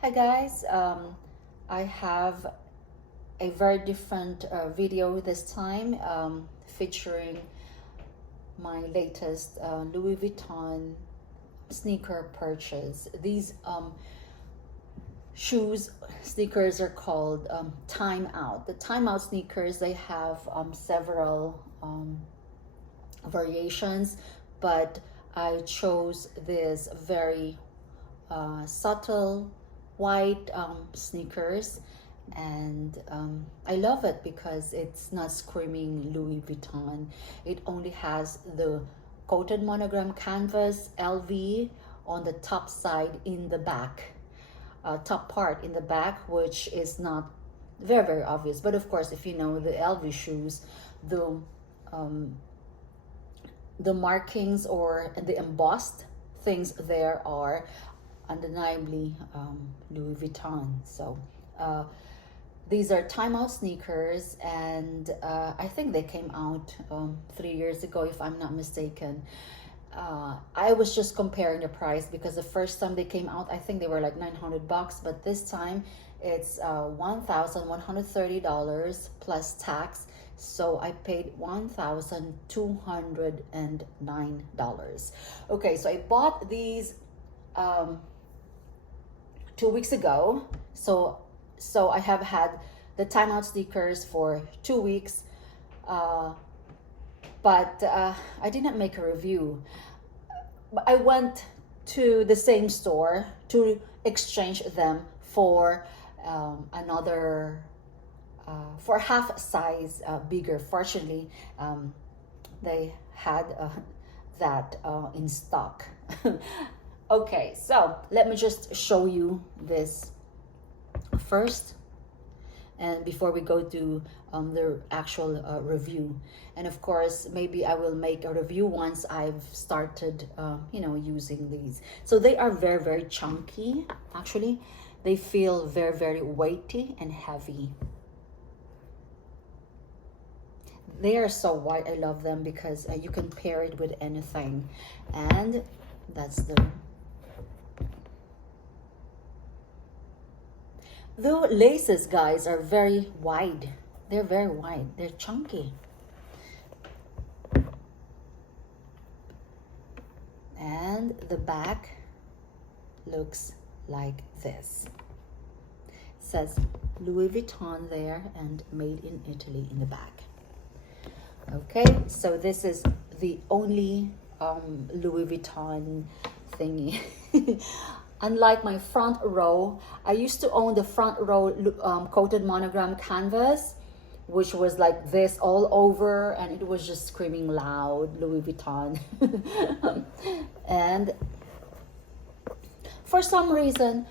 Hi guys, I have a very different video this time, featuring my latest Louis Vuitton sneaker purchase. These sneakers are called Time Out. The Time Out sneakers, they have several variations, but I chose this very subtle white sneakers, and I love it because it's not screaming Louis Vuitton. It only has the coated monogram canvas LV on the top side in the back, top part in the back, which is not very obvious. But of course, if you know the LV shoes, the markings or the embossed things there are undeniably Louis Vuitton. So these are Time Out sneakers, and I think they came out 3 years ago, if I'm not mistaken. I was just comparing the price because the first time they came out, I think they were like $900, but this time it's $1,130 plus tax. So I paid $1,209. Okay, so I bought these 2 weeks ago. So I have had the Time Out sneakers for 2 weeks, but I didn't make a review. I went to the same store to exchange them for another for half size bigger. Fortunately, they had that in stock. Okay, so let me just show you this first, and before we go to the actual review. And of course, maybe I will make a review once I've started using these. So they are very chunky. Actually, they feel very weighty and heavy. They are so white. I love them because you can pair it with anything. And that's the laces, guys, are very wide. They're very wide. They're chunky. And the back looks like this. It says Louis Vuitton there and made in Italy in the back. Okay, so this is the only Louis Vuitton thingy. Unlike my front row, I used to own the front row coated monogram canvas, which was like this all over, and it was just screaming loud Louis Vuitton. And for some reason,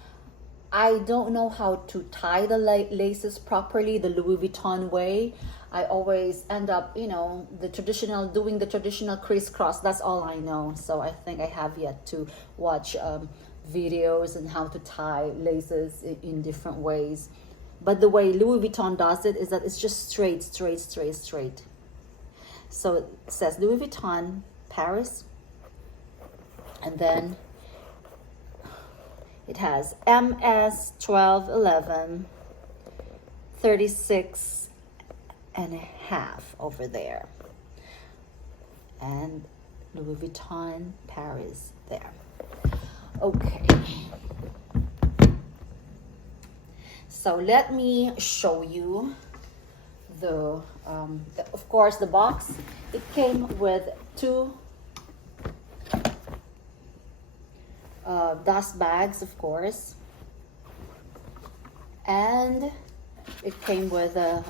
I don't know how to tie the laces properly, the Louis Vuitton way. I always end up, doing the traditional crisscross. That's all I know. So I think I have yet to watch videos on how to tie laces in different ways. But the way Louis Vuitton does it is that it's just straight. So it says Louis Vuitton Paris, and then it has MS 1211 36 and a half over there, and Louis Vuitton Paris there. Okay, so let me show you the of course the box. It came with two dust bags, of course, and it came with a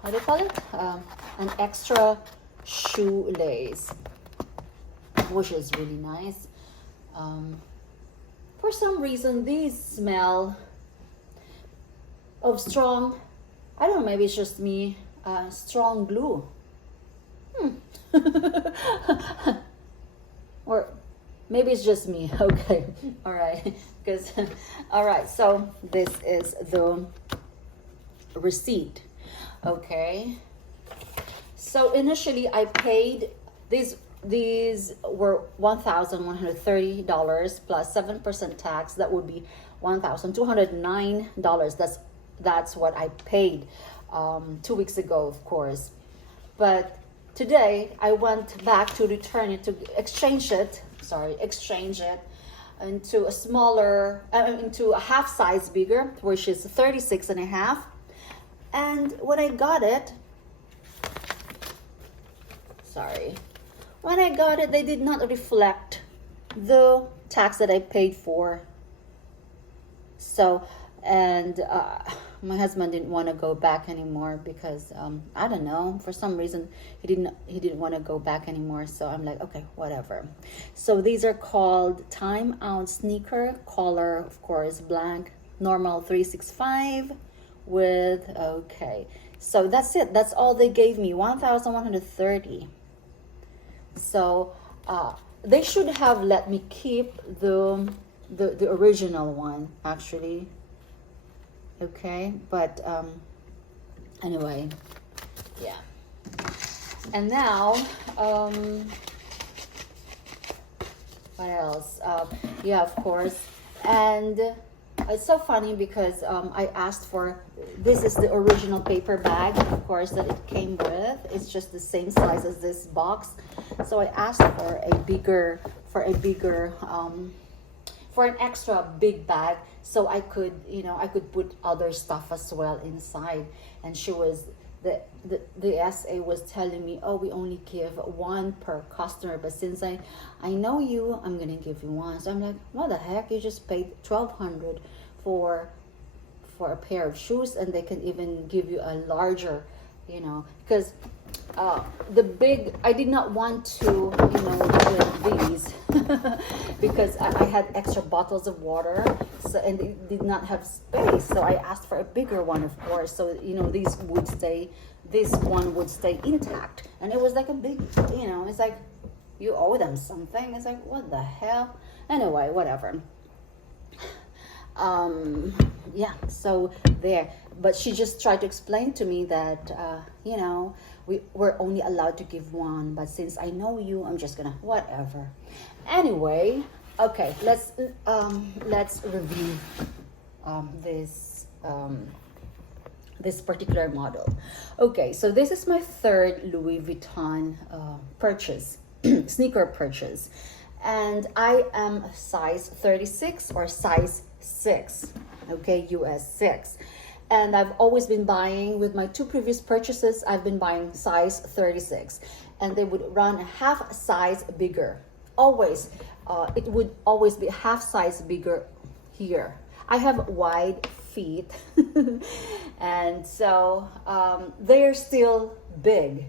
what do you call it, an extra shoelace, which is really nice. For some reason, these smell of strong, I don't know, maybe it's just me, strong glue. Or maybe it's just me. Okay, all right, because all right, so this is the receipt. Okay, so initially I paid these these were $1,130 plus 7% tax. That would be $1,209. That's what I paid 2 weeks ago, of course. But today I went back to return it, to exchange it into a smaller, into a half size bigger, which is 36 and a half. And when I got it, they did not reflect the tax that I paid for. So, and my husband didn't want to go back anymore because I don't know, for some reason he didn't want to go back anymore. So I'm like, okay, whatever. So these are called Time Out sneaker, color of course blank, normal 365 with, okay. So that's it. That's all they gave me, 1,130. So they should have let me keep the original one actually. Okay, but anyway, yeah. And now what else? Yeah, of course. And it's so funny because I asked for, this is the original paper bag, of course, that it came with. It's just the same size as this box. So I asked for a bigger, for an extra big bag, so I could, I could put other stuff as well inside. And she was, the SA was telling me, oh, we only give one per customer, but since I know you, I'm gonna give you one. So I'm like, what the heck, you just paid $1,200 for a pair of shoes, and they can even give you a larger, because the big, I did not want to, with these because I had extra bottles of water, so, and it did not have space. So I asked for a bigger one, of course. So, these would stay, this one would stay intact. And it was like a big, it's like, you owe them something. It's like, what the hell? Anyway, whatever. Yeah, so there. But she just tried to explain to me that, we're only allowed to give one, but since I know you, I'm just gonna, whatever. Anyway, okay, let's review this particular model. Okay, so this is my third Louis Vuitton purchase, sneaker purchase, and I am size 36 or size 6, okay, US 6. And I've always been buying, with my 2 previous purchases, I've been buying size 36. And they would run a half size bigger. Always. It would always be half size bigger here. I have wide feet. And so they're still big.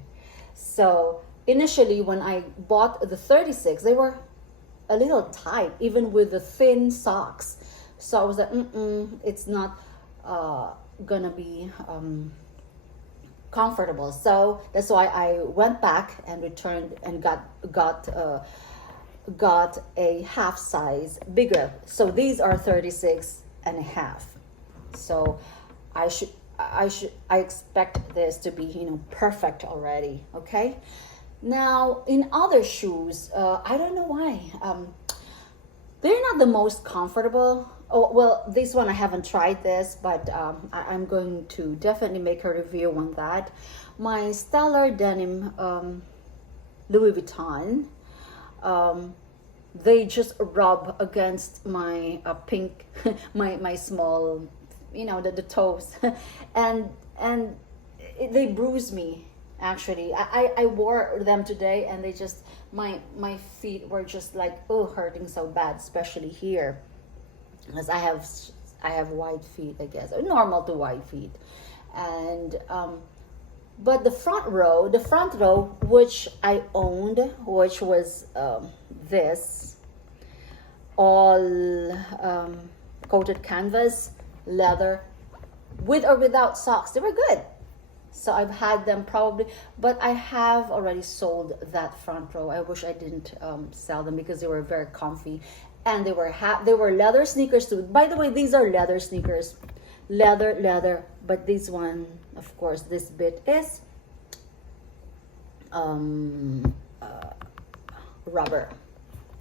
So initially when I bought the 36, they were a little tight, even with the thin socks. So I was like, it's not gonna be comfortable. So that's why I went back and returned and got a half size bigger. So these are 36 and a half. So I expect this to be perfect already. Okay. Now in other shoes, I don't know why, they're not the most comfortable. Oh, well, this one I haven't tried this, but I'm going to definitely make a review on that. My Stellar Denim Louis Vuitton, they just rub against my pink, my small, the toes, and they bruise me. Actually, I wore them today, and they just, my feet were just like, oh, hurting so bad, especially here. Because I have wide feet, I guess, or normal to wide feet. And but the front row which I owned, which was this all coated canvas leather, with or without socks, they were good. So I've had them probably, but I have already sold that front row. I wish I didn't sell them because they were very comfy. And they were leather sneakers too. By the way, these are leather sneakers, leather. But this one, of course, this bit is rubber.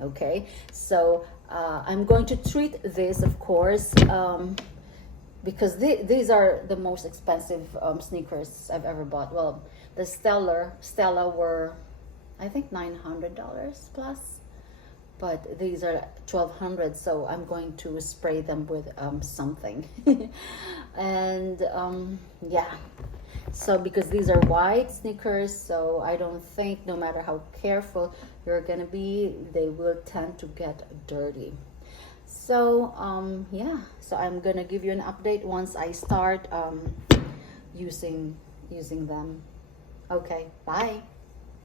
Okay, so I'm going to treat this, of course, because these are the most expensive sneakers I've ever bought. Well, the Stella were, I think, $900 plus, but these are 1,200. So I'm going to spray them with something, and yeah. So because these are white sneakers, so I don't think, no matter how careful you're gonna be, they will tend to get dirty. So yeah, so I'm gonna give you an update once I start using them. Okay, bye.